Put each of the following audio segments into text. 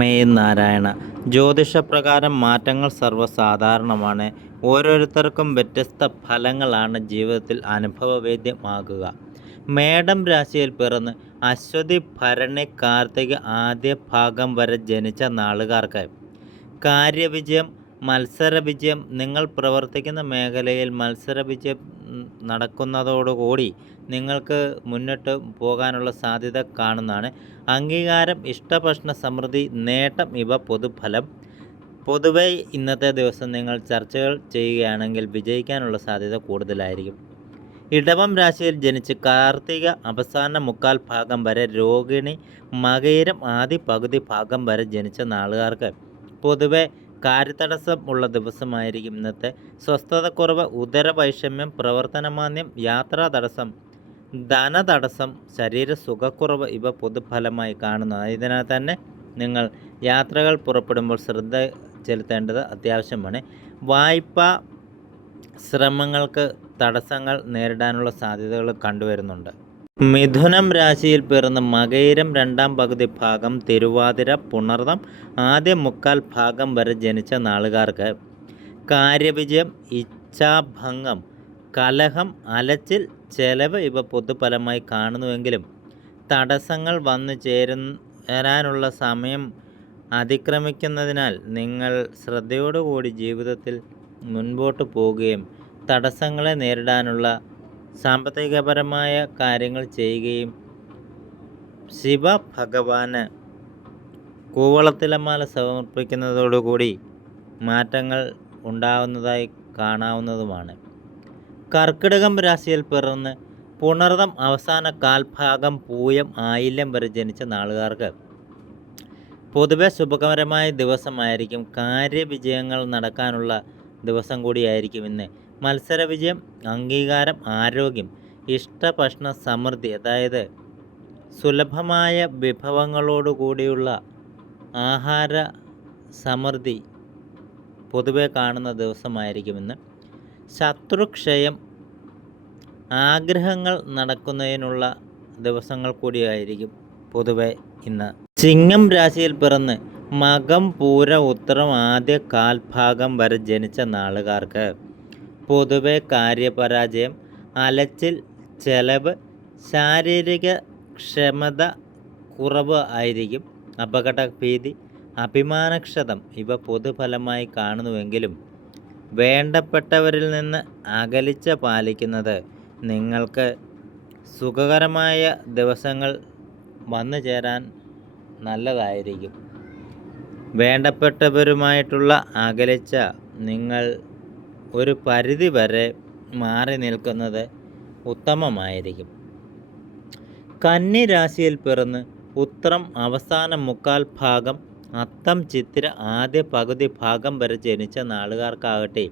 നാരായണ. ജ്യോതിഷപ്രകാരം മാറ്റങ്ങൾ സർവ്വസാധാരണമാണ്. ഓരോരുത്തർക്കും വ്യത്യസ്ത ഫലങ്ങളാണ് ജീവിതത്തിൽ അനുഭവവേദ്യമാകുക. മേടം രാശിയിൽ പിറന്ന് അശ്വതി ഭരണി കാർത്തിക ആദ്യ ഭാഗം വരെ ജനിച്ച നാളുകാർക്ക് കാര്യവിജയം, മത്സരവിജയം. നിങ്ങൾ പ്രവർത്തിക്കുന്ന മേഖലയിൽ മത്സരവിജയം നടക്കുന്നതോടുകൂടി നിങ്ങൾക്ക് മുന്നോട്ട് പോകാനുള്ള സാധ്യത കാണുന്നതാണ്. അംഗീകാരം, ഇഷ്ടഭക്ഷണ സമൃദ്ധി, നേട്ടം ഇവ പൊതുഫലം. പൊതുവെ ഇന്നത്തെ ദിവസം നിങ്ങൾ ചർച്ചകൾ ചെയ്യുകയാണെങ്കിൽ വിജയിക്കാനുള്ള സാധ്യത കൂടുതലായിരിക്കും. ഇടവം രാശിയിൽ ജനിച്ച് കാർത്തിക അവസാന മുക്കാൽ ഭാഗം വരെ, രോഹിണി മകയിരം ആദ്യ പകുതി ഭാഗം വരെ ജനിച്ച നാളുകാർക്ക് പൊതുവെ കാര്യതടസ്സം ഉള്ള ദിവസമായിരിക്കും ഇന്നത്തെ. സ്വസ്ഥതക്കുറവ്, ഉദരവൈഷമ്യം, പ്രവർത്തനമാന്ദ്യം, യാത്രാ തടസ്സം, ധനതടസ്സം, ശരീര സുഖക്കുറവ് ഇവ പൊതുഫലമായി കാണുന്നു. അതിനാൽ തന്നെ നിങ്ങൾ യാത്രകൾ പുറപ്പെടുമ്പോൾ ശ്രദ്ധ ചെലുത്തേണ്ടത് അത്യാവശ്യമാണ്. വായ്പാ ശ്രമങ്ങൾക്ക് തടസ്സങ്ങൾ നേരിടാനുള്ള സാധ്യതകൾ കണ്ടുവരുന്നുണ്ട്. മിഥുനം രാശിയിൽ പിറന്ന് മകയിരം രണ്ടാം പകുതി ഭാഗം, തിരുവാതിര പുണർദം ആദ്യ മുക്കാൽ ഭാഗം വരെ ജനിച്ച നാളുകാർക്ക് കാര്യവിജയം, ഇച്ഛാഭംഗം, കലഹം, അലച്ചിൽ, ചെലവ് ഇവ പൊതുഫലമായി കാണുന്നുവെങ്കിലും തടസ്സങ്ങൾ വന്നു ചേരാനുള്ള സമയം അതിക്രമിക്കുന്നതിനാൽ നിങ്ങൾ ശ്രദ്ധയോടുകൂടി ജീവിതത്തിൽ മുൻപോട്ട് പോവുകയും തടസ്സങ്ങളെ നേരിടാനുള്ള സാമ്പത്തികപരമായ കാര്യങ്ങൾ ചെയ്യുകയും ശിവഭഗവാന് കൂവളത്തിലമാല സമർപ്പിക്കുന്നതോടുകൂടി മാറ്റങ്ങൾ ഉണ്ടാവുന്നതായി കാണാവുന്നതുമാണ്. കർക്കിടകം രാശിയിൽ പിറന്ന് പുണർദം അവസാന കാൽഭാഗം, പൂയം ആയില്യം വരെ ജനിച്ച നാളുകാർക്ക് പൊതുവെ ശുഭകരമായ ദിവസമായിരിക്കും. കാര്യവിജയങ്ങൾ നടക്കാനുള്ള ദിവസം കൂടിയായിരിക്കും ഇന്ന്. മത്സരവിജയം, അംഗീകാരം, ആരോഗ്യം, ഇഷ്ടഭക്ഷണ സമൃദ്ധി, അതായത് സുലഭമായ വിഭവങ്ങളോടുകൂടിയുള്ള ആഹാര സമൃദ്ധി പൊതുവെ കാണുന്ന ദിവസമായിരിക്കും ഇന്ന്. ശത്രുക്ഷയം, ആഗ്രഹങ്ങൾ നടക്കുന്നതിനുള്ള ദിവസങ്ങൾ കൂടിയായിരിക്കും പൊതുവെ ഇന്ന്. ചിങ്ങം രാശിയിൽ പിറന്ന് മകം പൂര ഉത്തരം ആദ്യ കാൽഭാഗം വരെ ജനിച്ച നാളുകാർക്ക് പൊതുവെ കാര്യപരാജയം, അലച്ചിൽ, ചെലവ്, ശാരീരിക ക്ഷമത കുറവ് ആയിരിക്കും. അപകടഭീതി, അഭിമാനക്ഷതം ഇവ പൊതുഫലമായി കാണുന്നുവെങ്കിലും വേണ്ടപ്പെട്ടവരിൽ നിന്ന് അകലിച്ച പാലിക്കുന്നത് നിങ്ങൾക്ക് സുഖകരമായ ദിവസങ്ങൾ വന്നു ചേരാൻ നല്ലതായിരിക്കും. വേണ്ടപ്പെട്ടവരുമായിട്ടുള്ള അകലിച്ച നിങ്ങൾ ഒരു പരിധി വരെ മാറി നിൽക്കുന്നത് ഉത്തമമായിരിക്കും. കന്നി രാശിയിൽ പിറന്ന് ഉത്രം അവസാന മുക്കാൽ ഭാഗം, അത്തം ചിത്തിര ആദ്യ പകുതി ഭാഗം വരെ ജനിച്ച നാളുകാർക്കാകട്ടെ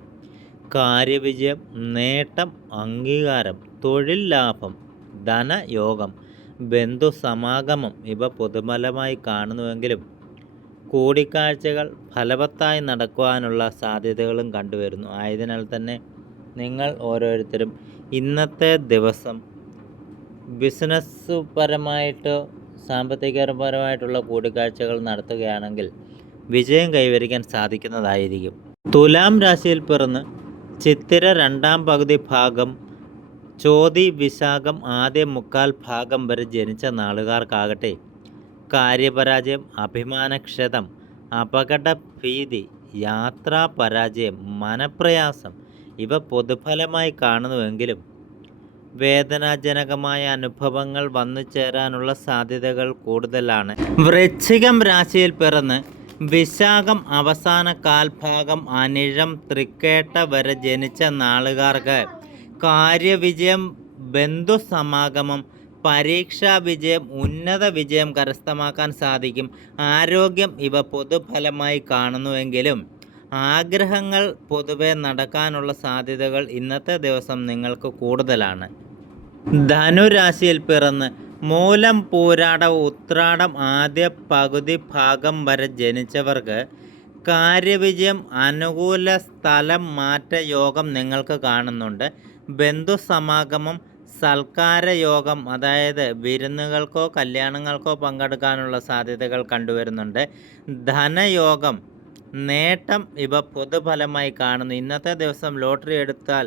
കാര്യവിജയം, നേട്ടം, അംഗീകാരം, തൊഴിൽ ലാഭം, ധനയോഗം, ബന്ധുസമാഗമം ഇവ പൊതുഫലമായി കാണുന്നുവെങ്കിലും കൂടിക്കാഴ്ചകൾ ഫലവത്തായി നടക്കുവാനുള്ള സാധ്യതകളും കണ്ടുവരുന്നു. ആയതിനാൽ തന്നെ നിങ്ങൾ ഓരോരുത്തരും ഇന്നത്തെ ദിവസം ബിസിനസ് പരമായിട്ടോ സാമ്പത്തികപരമായിട്ടുള്ള കൂടിക്കാഴ്ചകൾ നടത്തുകയാണെങ്കിൽ വിജയം കൈവരിക്കാൻ സാധിക്കുന്നതായിരിക്കും. തുലാം രാശിയിൽ പിറന്ന് ചിത്തിര രണ്ടാം പകുതി ഭാഗം, ചോതി വിശാഖം ആദ്യ മുക്കാൽ ഭാഗം വരെ ജനിച്ച നാളുകാർക്കാകട്ടെ കാര്യപരാജയം, അഭിമാനക്ഷതം, അപകടഭീതി, യാത്രാപരാജയം, മനപ്രയാസം ഇവ പൊതുഫലമായി കാണുന്നുവെങ്കിലും വേദനാജനകമായ അനുഭവങ്ങൾ വന്നു ചേരാനുള്ള സാധ്യതകൾ കൂടുതലാണ്. വൃശ്ചികം രാശിയിൽ പിറന്ന് വിശാഖം അവസാന കാൽഭാഗം, അനിഴം തൃക്കേട്ട വരെ ജനിച്ച നാളുകാർക്ക് കാര്യവിജയം, ബന്ധുസമാഗമം, പരീക്ഷാ വിജയം, ഉന്നത വിജയം കരസ്ഥമാക്കാൻ സാധിക്കും. ആരോഗ്യം ഇവ പൊതുഫലമായി കാണുന്നുവെങ്കിലും ആഗ്രഹങ്ങൾ പൊതുവെ നടക്കാനുള്ള സാധ്യതകൾ ഇന്നത്തെ ദിവസം നിങ്ങൾക്ക് കൂടുതലാണ്. ധനുരാശിയിൽ പിറന്ന് മൂലം പൂരാടം ഉത്രാടം ആദ്യ പകുതി ഭാഗം വരെ ജനിച്ചവർക്ക് കാര്യവിജയം, അനുകൂല സ്ഥലം മാറ്റ യോഗം നിങ്ങൾക്ക് കാണുന്നുണ്ട്. ബന്ധുസമാഗമം, സൽക്കാര യോഗം, അതായത് വിരുന്നുകൾക്കോ കല്യാണങ്ങൾക്കോ പങ്കെടുക്കാനുള്ള സാധ്യതകൾ കണ്ടുവരുന്നുണ്ട്. ധനയോഗം, നേട്ടം ഇവ പൊതുഫലമായി കാണുന്നു. ഇന്നത്തെ ദിവസം ലോട്ടറി എടുത്താൽ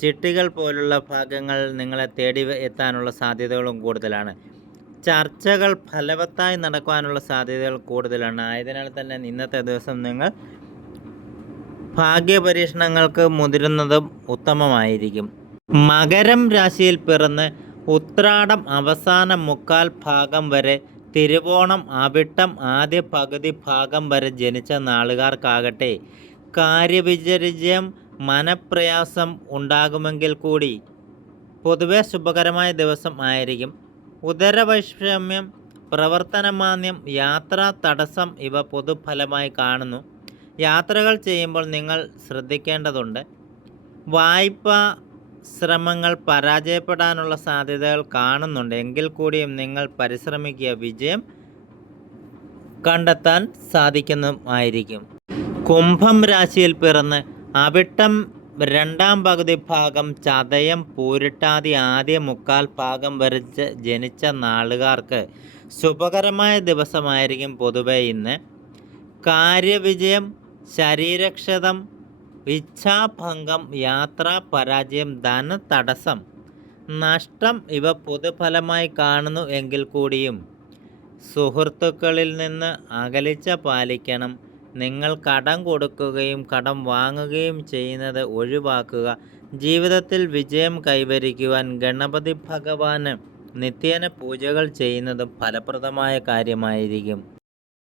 ചിട്ടികൾ പോലുള്ള ഭാഗ്യങ്ങൾ നിങ്ങളെ തേടി എത്താനുള്ള സാധ്യതകളും കൂടുതലാണ്. ചർച്ചകൾ ഫലവത്തായി നടക്കുവാനുള്ള സാധ്യതകൾ കൂടുതലാണ്. ആയതിനാൽ തന്നെ ഇന്നത്തെ ദിവസം നിങ്ങൾ ഭാഗ്യപരീക്ഷണങ്ങൾക്ക് മുതിരുന്നതും ഉത്തമമായിരിക്കും. മകരം രാശിയിൽ പിറന്ന് ഉത്രാടം അവസാന മുക്കാൽ ഭാഗം വരെ, തിരുവോണം അവിട്ടം ആദ്യ പകുതി ഭാഗം വരെ ജനിച്ച നാളുകാർക്കാകട്ടെ കാര്യവിജയം മനപ്രയാസം ഉണ്ടാകുമെങ്കിൽ കൂടി പൊതുവെ ശുഭകരമായ ദിവസം ആയിരിക്കും. ഉദരവൈഷമ്യം, പ്രവർത്തനമാന്ദ്യം, യാത്രാ തടസ്സം ഇവ പൊതുഫലമായി കാണുന്നു. യാത്രകൾ ചെയ്യുമ്പോൾ നിങ്ങൾ ശ്രദ്ധിക്കേണ്ടതുണ്ട്. വായ്പാ ശ്രമങ്ങൾ പരാജയപ്പെടാനുള്ള സാധ്യതകൾ കാണുന്നുണ്ട്. എങ്കിൽ കൂടിയും നിങ്ങൾ പരിശ്രമിക്കുക, വിജയം കണ്ടെത്താൻ സാധിക്കുന്നതുമായിരിക്കും. കുംഭം രാശിയിൽ പിറന്ന് അവിട്ടം രണ്ടാം പകുതി ഭാഗം, ചതയം പൂരിട്ടാതി ആദ്യ മുക്കാൽ ഭാഗം വരെ ജനിച്ച നാളുകാർക്ക് ശുഭകരമായ ദിവസമായിരിക്കും പൊതുവെ ഇന്ന്. കാര്യവിജയം, ശരീരക്ഷതം, ഇച്ഛാഭംഗം, യാത്രാ പരാജയം, ധനതടസ്സം, നഷ്ടം ഇവ പൊതുഫലമായി കാണുന്നു. എങ്കിൽ കൂടിയും സുഹൃത്തുക്കളിൽ നിന്ന് അകലിച്ച പാലിക്കണം. നിങ്ങൾ കടം കൊടുക്കുകയും കടം വാങ്ങുകയും ചെയ്യുന്നത് ഒഴിവാക്കുക. ജീവിതത്തിൽ വിജയം കൈവരിക്കുവാൻ ഗണപതി ഭഗവാന് നിത്യേന പൂജകൾ ചെയ്യുന്നതും ഫലപ്രദമായ കാര്യമായിരിക്കും.